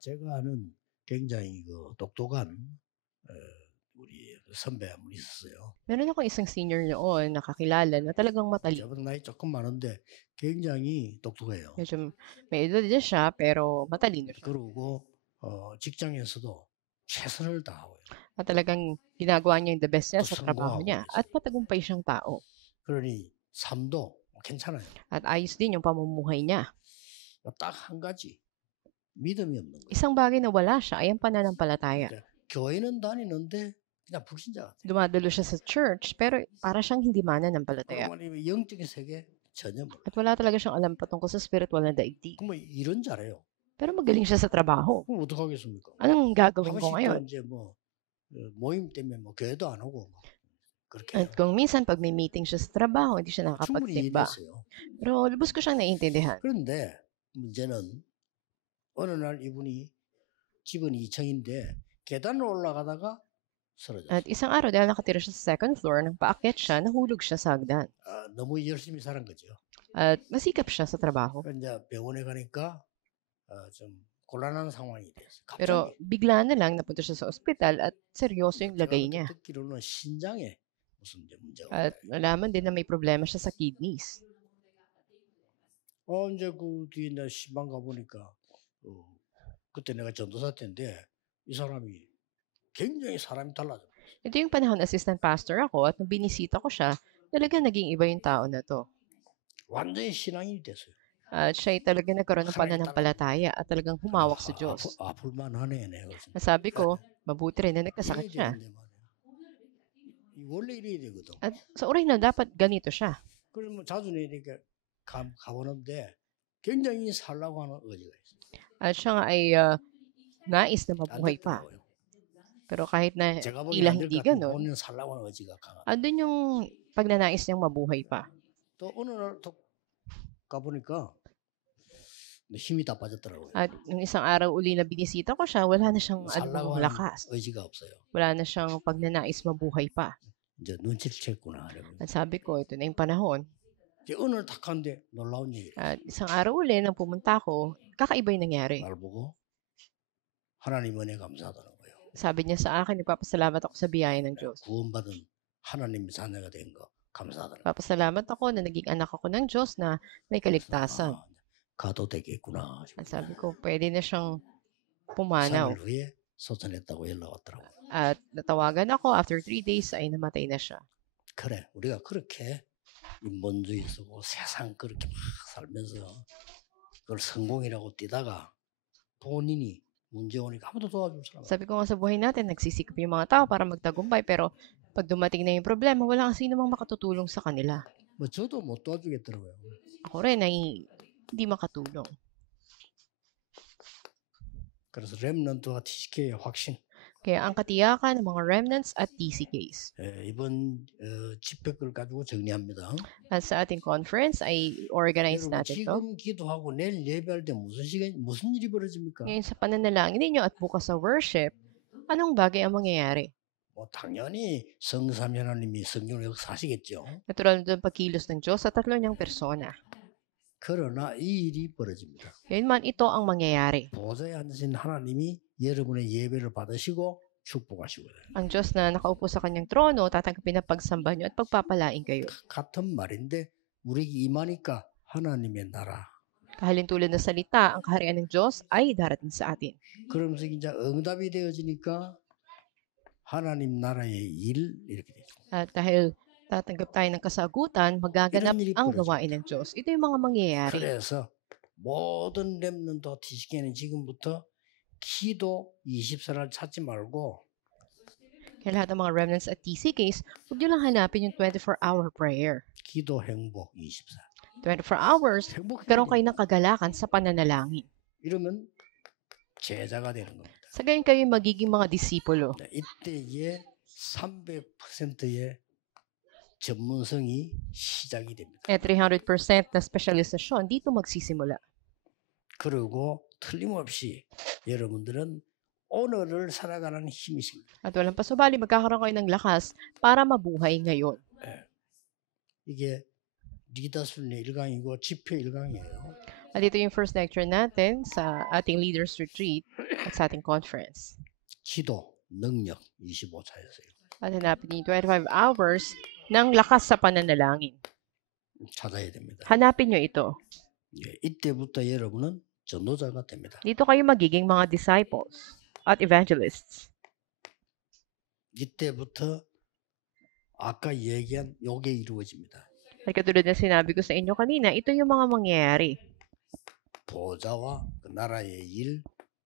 제가 아는 굉장히 똑똑한 우리 선배 한 분 있었어요. Meron akong isang senior noon na kakilala na talagang matalino. 저보다 나이 조금 많은데 굉장히 똑똑해요. Medyo may edad din siya, pero matalino siya. 그러고 직장에서도 최선을 다하고요. At talagang ginagawa niya yung the best niya 또 sa trabaho 성공하고 niya. 그러죠. At matagumpay siyang tao. 그러니 삶도 괜찮아요. At ayos din yung pamumuhay niya. 딱 한 가지 믿음이 없는 거예요. Isang bagay na wala siya ay ang pananampalataya. 그러니까 교회는 다니는데 그냥 불신자 같아요. Dumadalo siya sa church, pero para siyang hindi mananampalataya. 그러면 영적인 세계 전혀 몰라. At wala talaga siyang alam patungkol sa spiritual na daigdig. 그럼 일은 잘해요. Pero magaling siya sa trabaho. 그럼 어떻게 하겠습니까? Anong gagawin ko 가끔씩 또 ngayon? 이제 모임 때문에 교회도 안 오고 그렇게 해요. At kung minsan pag may meeting siya sa trabaho, hindi siya 충분히 nakakapagsimba. 이해됐어요. Pero lubos ko siyang naiintindihan. 그런데 문제는 어느 날 이분이 집은 2층인데 계단을 올라가다가 쓰러졌어요. At isang araw, dahil nakatira siya sa second floor, nang paakyat siya, nahulog siya sa hagdan. 너무 열심히 살은 거죠. At masikap siya sa trabaho. 이제 병원에 가니까 좀 곤란한 상황이 됐어요. Pero 갑자기 bigla na lang napunta siya sa ospital at seryoso yung 제가 lagay 그때 niya. 듣기로는 신장에 무슨 이제 문제가 At nalaman din na may problema siya sa kidneys. 이제 그 뒤에 나 신방 가보니까 그때 내가 전도사 때인데 이 사람이 굉장히 사람이 달라져. Ito yung panahon assistant pastor ako at nung binisita ko siya, talaga naging iba yung tao na to. 완전히 신앙인이 됐어요. At siya ay talaga nagkaroon ng 하나님 pananampalataya at talagang humawak sa Diyos. 아플만하네 내가. Nasabi ko, mabuti rin na nagkasakit siya. 원래 이래야 되거든. At sa original, dapat ganito siya. 그러면 자주 이렇게 가보는데 굉장히 살라고 하는 의지가 있어요. At siya nga ay nais na 안 mabuhay pa. 됐더라고요. Pero kahit na 제가 tila 보기엔 안될 hindi 것 같은데 ganun, 본인은 살라고 하는 의지가 강하다. andun yung pagnanais niyang mabuhay pa. 또 어느 날 또 가보니까 힘이 다 빠졌더라고요. At yung isang araw uli na binisita ko siya, wala na siyang 살라고 anumang 하는 lakas. 의지가 없어요. Wala na siyang pagnanais mabuhay pa. 이제 눈치를 챘구나. At sabi ko, ito na yung panahon. 이제 어느 날 탁 한데 놀라운 얘기를 At isang araw uli nang pumunta ako, kakaiba yung nangyari. 날 보고 하나님 은혜 감사하다는 거예요. Sabi niya sa akin, nagpapasalamat ako sa biyaya ng Diyos. 구원받은 하나님 자녀가 된 거 감사하다는 거예요. Papasalamat ako na naging anak ako ng Diyos na may kaligtasan. 가도 되겠구나. At sabi ko, pwede na siyang pumanaw. 3일 후에 소천했다고 연락 왔더라고요. At natawagan ako, after 3 days ay namatay na siya. 그래, 우리가 그렇게 인본주의 쓰고 세상 그렇게 막 살면서 그걸 성공이라고 뛰다가 본인이 문제 오니까 아무도 도와줄 사람 없어요. Sabi ko nga sa buhay natin, nagsisikap yung mga tao para magtagumpay, pero pag dumating na yung problema, wala kang sino mang makatutulong sa kanila. 뭐 저도 못 도와주겠더라고요. Ako rin ay hindi makatulong. 그래서 렘넌트와 TCK의 확신. Kaya ang katiyakan ng mga remnants at TCKs. 이번 집회를 가지고 정리합니다. At sa ating conference ay organize 여러분 natin to. 지금 기도하고 내일 예배할 때 무슨 일이 벌어집니까? Ngayon sa pananalangin ninyo at bukas sa worship, anong bagay ang mangyayari? 뭐 당연히 성삼위 하나님이 성령을 역사하시겠죠. Natural na doon pagkilos ng Diyos sa tatlo niyang persona. 그러나 이 일이 벌어집니다. Gayunman, ito ang mangyayari. 보좌에 앉으신 하나님이 여러분의 예배를 받으시고 축복하시고 Ang Diyos na nakaupo sa kanyang trono, tatanggapin ang pagsamba niyo at pagpapalain kayo. 같은 말인데 우리에게 임하니까 하나님의 나라. Kahalintulad na salita, ang kaharian ng Diyos ay darating sa atin. 그러면서 이제 응답이 되어지니까 하나님 나라의 일 이렇게 되죠. At dahil tatanggap tayo ng kasagutan, magaganap 이런 일이 ang 벌어집니다. gawain ng Diyos. Ito yung mga mangyayari. 그래서 모든 렘넌트와 TCK는 지금부터 기도 24를 찾지 말고 Kaya lahat ng mga remnants at TCKs, huwag nyo lang hanapin yung 24-hour prayer. 기도 행복 24. 24 hours, 행복해야 karoon 돼요. kayo ng kagalakan sa pananalangin. 이러면 제자가 되는 겁니다. Sa ganyan kayo magiging mga disipulo. 이때에 300%의 전문성이 시작이 됩니다. At 300% na specialization, dito magsisimula. 그리고 틀림없이 여러분들은 오늘을 살아가는 힘이 있습니다. At walang pasubali, magkakaroon kayo ng lakas para mabuhay ngayon. 이게 리더스의 1강이고 집회 1강이에요. At ito yung first lecture natin sa ating Leaders Retreat. at sa ating conference. 기도, 능력 25차였어요. At hanapin niyo yung 25 hours ng lakas sa pananalangin. 찾아야 됩니다. Hanapin niyo ito. 예, 이때부터 여러분은 전도자가 됩니다. Dito kayo magiging mga disciples at evangelists. 이때부터 아까 얘기한 요게 이루어집니다. At katulad na sinabi ko sa inyo kanina, ito yung mga mangyayari. 보좌와 그 나라의 일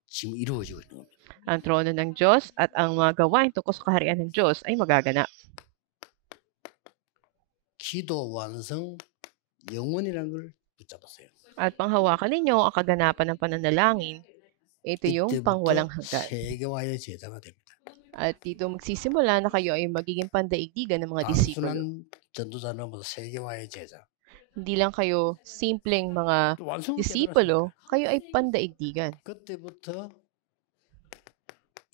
지금 이루어지고 있는 겁니다. Ang trono ng Diyos at ang mga gawain tungkol sa kaharian ng Diyos ay magaganap. 기도 완성 영원이라는 걸 붙잡았어요. At panghawakan ninyo ang kaganapan ng pananalangin, ito yung 이때부터 pangwalang hanggan. 세계화의 제자가 됩니다. At dito magsisimula na kayo ay magiging pandaigdigan ng mga disipulo. 단순한 전도자 넘어서 세계화의 제자. Hindi lang kayo simpleng mga 완성을 disipulo, kayo ay pandaigdigan. 그때부터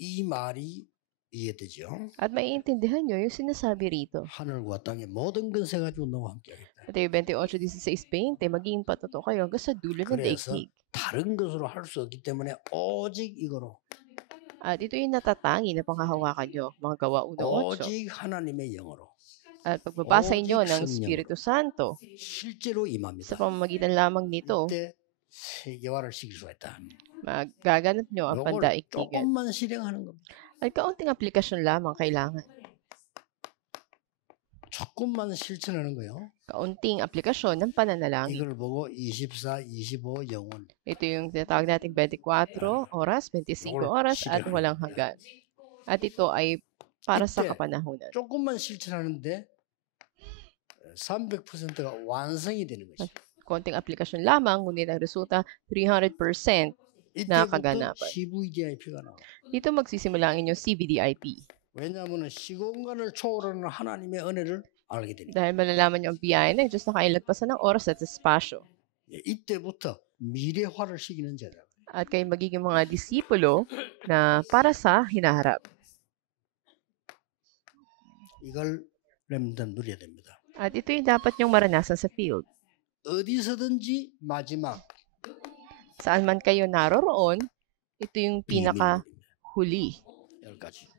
이 말이 이해되죠. At maiintindihan nyo yung sinasabi rito. 하늘과 땅의 모든 근세 가지고 너와 함께하겠다. Mateo 28:16-20, magiging patotoo kayo hanggang sa dulo ng 그래서 daigdig. 다른 것으로 할 수 없기 때문에 오직 이거로 At ito yung natatangi na panghahawakan nyo, mga gawa 1:8. 오직 하나님의 영으로 At pagbabasa 오직 nyo ng 성령으로 Espiritu Santo, 실제로 sa 임합니다. pamamagitan lamang nito, 그때 세계화를 시킬 수가 있다. magaganap nyo ang 이걸 pandaigdigan. 조금만 실행하는 겁니다. At kaunting aplikasyon lamang kailangan. 조금만 실천하는 거예요. Kaunting aplikasyon ng pananalangin. 이걸 보고 24, 25 영원. Ito yung tinatawag nating 24 oras, 25 oras, at walang hanggan. At ito ay para sa kapanahunan. 조금만 실천하는데 300%가 완성이 되는 것이. Konting aplikasyon lamang, ngunit ang resulta 300% 이때부터 kaganapan. CVDIP가 나와. dito magsisimula ang inyong CVDIP. 왜냐하면 시공간을 초월하는 하나님의 은혜를 알게 되니까. Dahil malalaman nyo ang biyaya ng Diyos na kailagpasan ng oras at espasyo. 예, 이때부터 미래화를 시키는 제자. At kayo magiging mga disipulo na para sa hinaharap. 이걸 렘넌트 누려야 됩니다. At ito yung dapat nyong maranasan sa field. 어디서든지 마지막 Saan man kayo naroroon, ito yung pinakahuli. 10가지.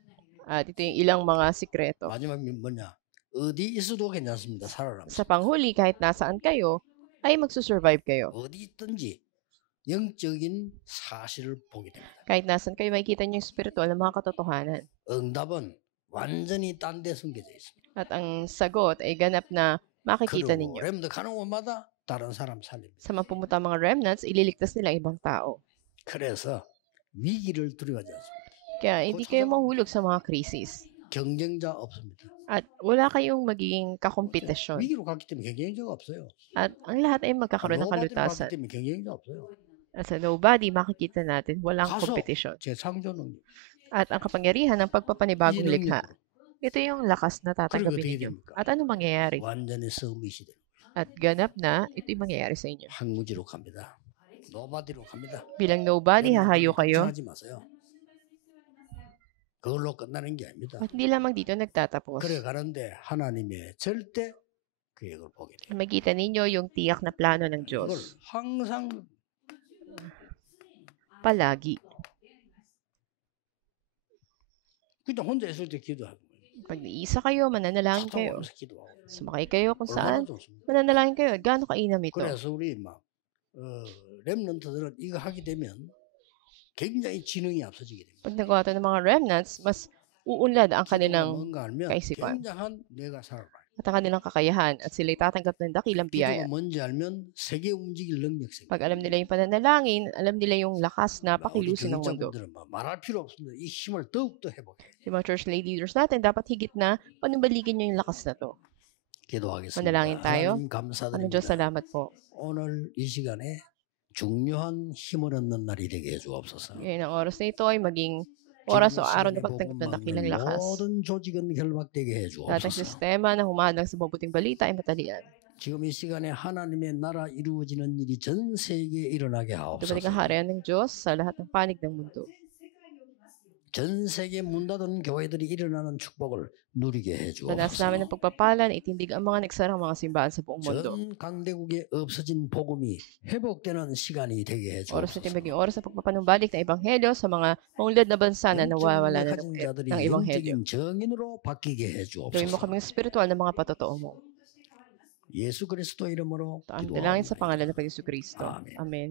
At ito yung ilang mga sikreto. 마지막이 뭐냐? 어디 있어도 괜찮습니다. 살아남습니다. Sa panghuli, kahit nasaan kayo, ay magsusurvive kayo. 어디 있든지 영적인 사실을 보게 됩니다. Kahit nasaan kayo, makikita niyo yung spiritual na mga katotohanan. 응답은 완전히 딴 데 숨겨져 있습니다. At ang sagot ay ganap na makikita 그리고 ninyo. 렘넌트 가는 곳마다 다른 사람 살립니다. Sa mga pumunta mga remnants, ililigtas nila ibang tao. 그래서 위기를 두려워하지 않습니다. Kaya hindi kayo mahulog sa mga krisis. 경쟁자 없습니다. At wala kayong magiging kakompetisyon. 위기로 갔기 때문에 경쟁자가 없어요. At ang lahat ay magkakaroon ng 노바디로 갔기 kalutasan. 때문에 경쟁자 없어요. At sa nobody, makikita natin walang 가서 kompetisyon. 재창조 능력. At ang kapangyarihan ng pagpapanibagong 이 likha. 능력으로 Ito yung lakas na 그리고 tatanggapin 어떻게 ninyo. 됩니까? At ano mangyayari? 완전히 서밋이 돼요. At ganap na, ito yung mangyayari sa inyo. 항무지로 갑니다. 노바디로 갑니다. Bilang nobody, hahayo kayo. 하지 마세요. 그걸로 끝나는 게 아닙니다. At hindi lamang dito nagtatapos. 그래 가는데 하나님의 절대 계획을 보게 돼요. Makita ninyo yung tiyak na plano ng 그걸 Diyos. 항상 Palagi. 그냥 혼자 있을 때 기도하고 Pag iisa kayo, mananalangin kayo. 하면서 기도하고 Sumakay kayo kung 얼마나 saan. 좋습니까? Mananalangin kayo. Gaano kainam ito? 그래서 우리 막 렘넌트들은 이거 하게 되면 굉장히 지능이 앞서지게 됩니다. Pag nagawa ito ng mga remnants, mas uunlad ang 기도가 kanilang 뭔가 알면 kaisipan. 굉장한 내가 살아라. at ang kanilang kakayahan at sila'y tatanggap ng dakilang biyaya. 기도가 뭔지 알면 세계 움직일 능력 생겨. Pag alam nila yung pananalangin, alam nila yung lakas na 우리 pakilusin ng mundo. 교육자분들은 말할 필요 없습니다. 이 힘을 더욱더 회복해. Yung mga church leaders natin, dapat higit na panumbalikin nyo yung lakas na to. 기도하겠습니다. 만날랑인 tayo. 하나님 Ano Diyos, 감사드립니다. salamat po. 오늘 이 시간에 중요한 힘을 얻는 날이 되게 해주옵소서. Ngayon ang oras na ito ay maging oras o araw na pagtanggap ng dakilang lakas. 모든 조직은 결박되게 Lahat ng 해주옵소서. sistema na humadang sa mabuting balita ay matalian. 지금 이 시간에 하나님의 나라 이루어지는 일이 전 세계에 일어나게 Dumalik ang 하옵소서. harian ng Diyos sa lahat ng panig ng mundo. 전 세계 문 닫은 교회들이 일어나는 축복을 누리게 해 Danas namin 주옵소서. ng pagpapala na itindig ang mga nagsarang mga simbahan sa buong mundo. 전 강대국에 없어진 복음이 회복되는 시간이 되게 해 Oras natin 주옵소서. maging oras ng pagpapanumbalik ng ebanghelyo sa mga maunlad na bansa na 영적 nawawala na 가진 ng 자들이 ebanghelyo. 영적인 정인으로 바뀌게 해 Gawin mo 주옵소서. kaming spiritual na mga patotoo mo. 예수 그리스도 이름으로 Ang dalangin sa 기도하옵나이다. pangalan ng Panginoon Kristo. 아멘. Amen.